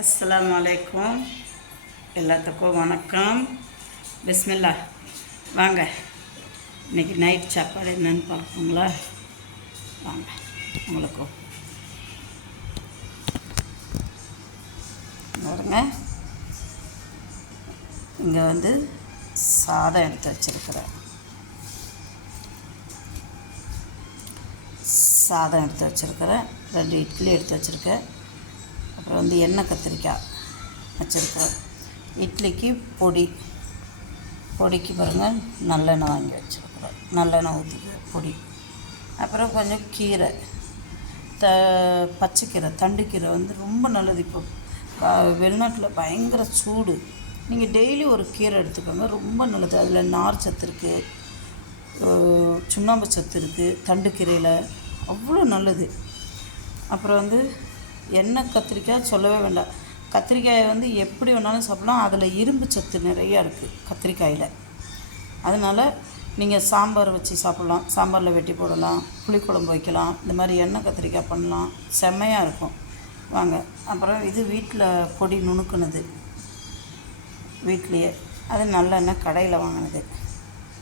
அஸ்ஸலாமு அலைக்கும். எல்லாத்துக்கும் வணக்கம். பிஸ்மில்லா. வாங்க, இன்றைக்கி நைட் சாப்பாடு என்னன்னு பார்ப்போங்களா? வாங்க, உங்களுக்கும் பாருங்க. இங்கே சாதம் எடுத்து வச்சுருக்கிறேன். சாதம் எடுத்து வச்சுருக்கிறேன். 2 இட்லி எடுத்து வச்சுருக்கேன். அப்புறம் எண்ணெய் கத்திரிக்காய் வச்சுருக்கேன். இட்லிக்கு பொடிக்கு பாருங்கள், நல்லெண்ணெய் வாங்கி வச்சுருக்குறேன். நல்லெண்ணெய் ஊற்றிக்க பொடி. அப்புறம் கொஞ்சம் கீரை, பச்சைக்கீரை, தண்டுக்கீரை ரொம்ப நல்லது. இப்போ வெளிநாட்டில் பயங்கர சூடு. நீங்கள் டெய்லி ஒரு கீரை எடுத்துக்கோங்க, ரொம்ப நல்லது. அதில் நார் சத்து இருக்குது, சுண்ணாம்பு சத்து இருக்குது தண்டுக்கீரையில், அவ்வளோ நல்லது. அப்புறம் எண்ணெய் கத்திரிக்காய் சொல்லவே வேண்டாம். கத்திரிக்காயை எப்படி வேணாலும் சாப்பிடலாம். அதில் இரும்பு சத்து நிறையா இருக்குது கத்திரிக்காயில். அதனால் நீங்கள் சாம்பார் வச்சு சாப்பிட்லாம், சாம்பாரில் வெட்டி போடலாம், புளிக்குழம்பு வைக்கலாம். இந்த மாதிரி எண்ணெய் கத்திரிக்காய் பண்ணலாம், செம்மையாக இருக்கும். வாங்க. அப்புறம் இது வீட்டில் பொடி நுணுக்குனது, வீட்லேயே. அது நல்லெண்ணெய் கடையில் வாங்கினது.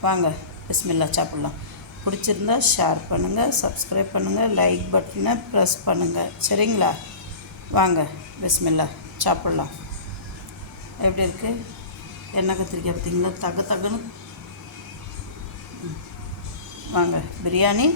வாங்க, பிஸ்மில்லா சாப்பிட்லாம். பிடிச்சிருந்தா ஷேர் பண்ணுங்கள், சப்ஸ்கிரைப் பண்ணுங்கள், லைக் பட்டனை ப்ரெஸ் பண்ணுங்கள். சரிங்களா? வாங்க, பிஸ்மில்லா சாப்பிட்லாம். எப்படி இருக்குது எண்ணெய் கத்திரிக்காய்? பார்த்தீங்களா, தகுன்னு. வாங்க, பிரியாணி